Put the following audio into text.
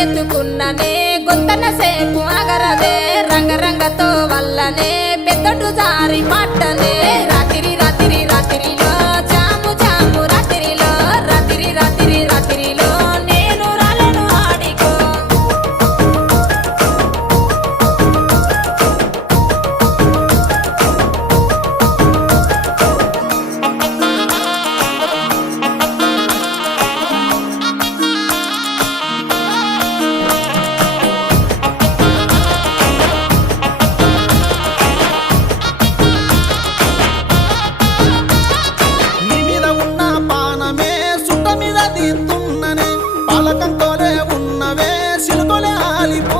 ఎత్తుకున్ననే గొంతన సేపు అగరదే రంగరంగతో వల్లనే పెద్దడు జారి పట్టనే రాత్రి రాత్రి రాత్రిలో జాము జాము రాత్రిలో రాత్రి రాత్రి రాత్రిలో నేను రాలను ఆడికో నీ మీద ఉన్న పానమే సుట్ట మీద తీస్తున్ననే పాలకంతోనే ఉన్నవే సిలుకొలే ఆలిపో